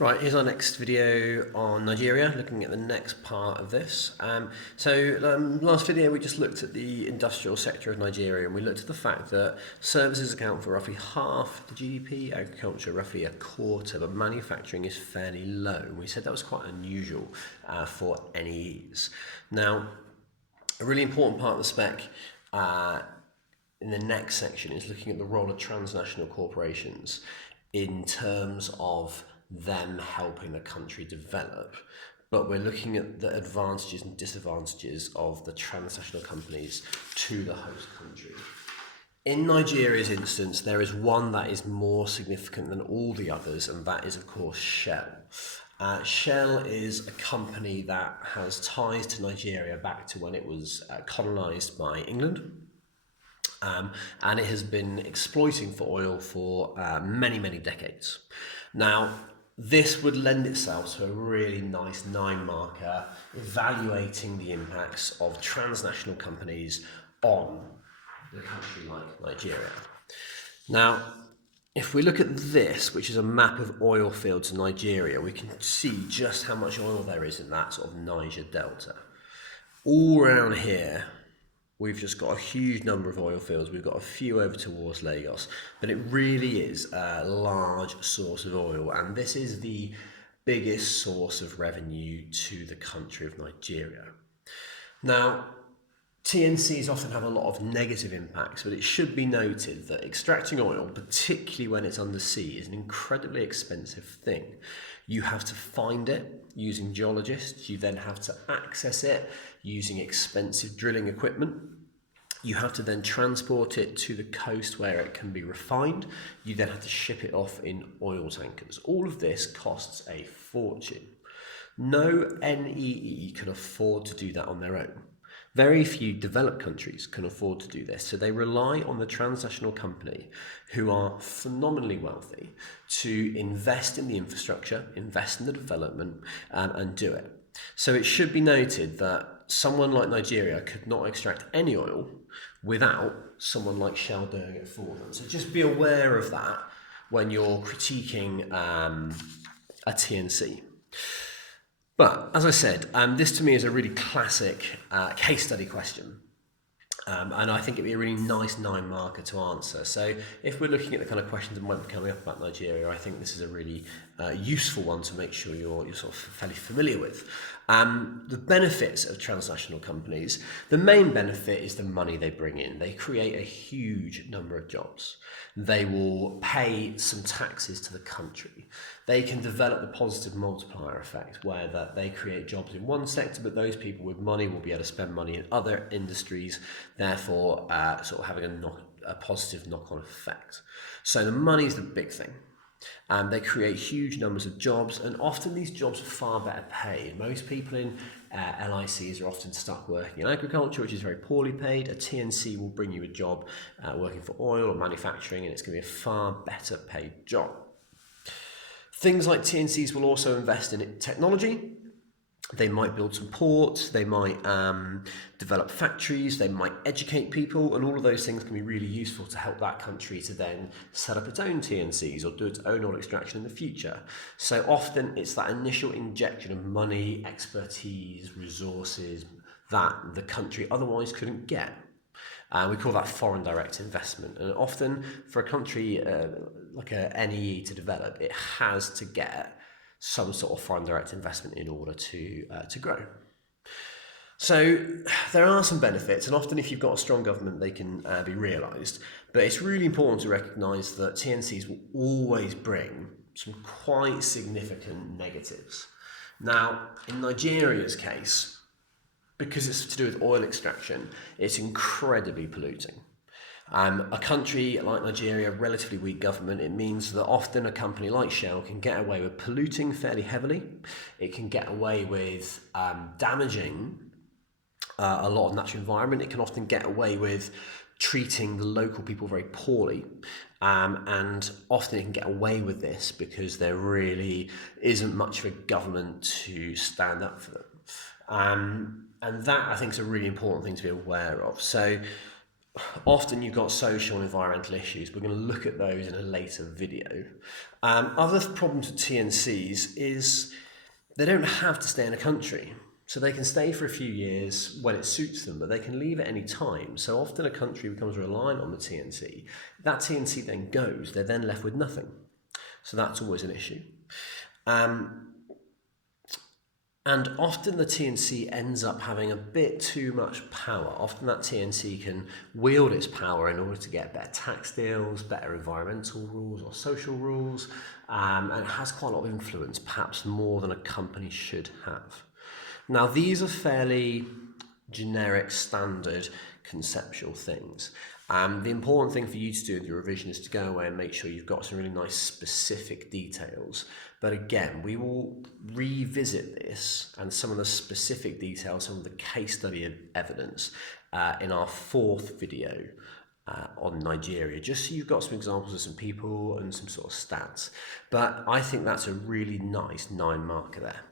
Right, here's our next video on Nigeria, looking at the next part of this. Last video we just looked at the industrial sector of Nigeria, and we looked at the fact that services account for roughly half the GDP, agriculture roughly a quarter, but manufacturing is fairly low. We said that was quite unusual for NEEs. Now, a really important part of the spec in the next section is looking at the role of transnational corporations in terms of them helping the country develop. But we're looking at the advantages and disadvantages of the transnational companies to the host country. In Nigeria's instance, there is one that is more significant than all the others, and that is, of course, Shell. Shell is a company that has ties to Nigeria back to when it was colonised by England. And it has been exploiting for oil for many, many decades. Now, this would lend itself to a really nice 9 marker evaluating the impacts of transnational companies on the country like Nigeria. Now, if we look at this, which is a map of oil fields in Nigeria, we can see just how much oil there is in that sort of Niger Delta. All around here, we've just got a huge number of oil fields. We've got a few over towards Lagos, but it really is a large source of oil, and this is the biggest source of revenue to the country of Nigeria. Now, TNCs often have a lot of negative impacts, but it should be noted that extracting oil, particularly when it's undersea, is an incredibly expensive thing. You have to find it using geologists, you then have to access it using expensive drilling equipment. You have to then transport it to the coast where it can be refined. You then have to ship it off in oil tankers. All of this costs a fortune. No NEE can afford to do that on their own. Very few developed countries can afford to do this, so they rely on the transnational company, who are phenomenally wealthy, to invest in the infrastructure, invest in the development, and do it. So it should be noted that someone like Nigeria could not extract any oil without someone like Shell doing it for them. So just be aware of that when you're critiquing a TNC. But as I said, this to me is a really classic case study question. And I think it'd be a really nice 9 marker to answer. So if we're looking at the kind of questions that might be coming up about Nigeria, I think this is a really useful one to make sure you're sort of fairly familiar with. The benefits of transnational companies, the main benefit is the money they bring in. They create a huge number of jobs. They will pay some taxes to the country. They can develop the positive multiplier effect, where that they create jobs in one sector, but those people with money will be able to spend money in other industries, therefore sort of having a positive knock-on effect. So the money is the big thing. They create huge numbers of jobs, and often these jobs are far better paid. Most people in LICs are often stuck working in agriculture, which is very poorly paid. A TNC will bring you a job working for oil or manufacturing, and it's going to be a far better paid job. Things like TNCs will also invest in technology. They might build some ports, they might develop factories, they might educate people, and all of those things can be really useful to help that country to then set up its own TNCs or do its own oil extraction in the future. So often it's that initial injection of money, expertise, resources that the country otherwise couldn't get. We call that foreign direct investment. And often for a country like a NEE to develop, it has to get some sort of foreign direct investment in order to grow. So there are some benefits, and often if you've got a strong government, they can be realised. But it's really important to recognise that TNCs will always bring some quite significant negatives. Now, in Nigeria's case, because it's to do with oil extraction, it's incredibly polluting. A country like Nigeria, relatively weak government, it means that often a company like Shell can get away with polluting fairly heavily. It can get away with damaging a lot of natural environment. It can often get away with treating the local people very poorly. And often it can get away with this because there really isn't much of a government to stand up for them. And that, I think, is a really important thing to be aware of. So often you've got social and environmental issues. We're going to look at those in a later video. Other problems with TNCs is they don't have to stay in a country. So they can stay for a few years when it suits them, but they can leave at any time. So often a country becomes reliant on the TNC. That TNC then goes, they're then left with nothing. So that's always an issue. And often the TNC ends up having a bit too much power. Often that TNC can wield its power in order to get better tax deals, better environmental rules or social rules, and it has quite a lot of influence, perhaps more than a company should have. Now, these are fairly generic, standard, conceptual things. The important thing for you to do with your revision is to go away and make sure you've got some really nice specific details. But again, we will revisit this and some of the specific details, some of the case study evidence in our fourth video on Nigeria, just so you've got some examples of some people and some sort of stats. But I think that's a really nice 9 marker there.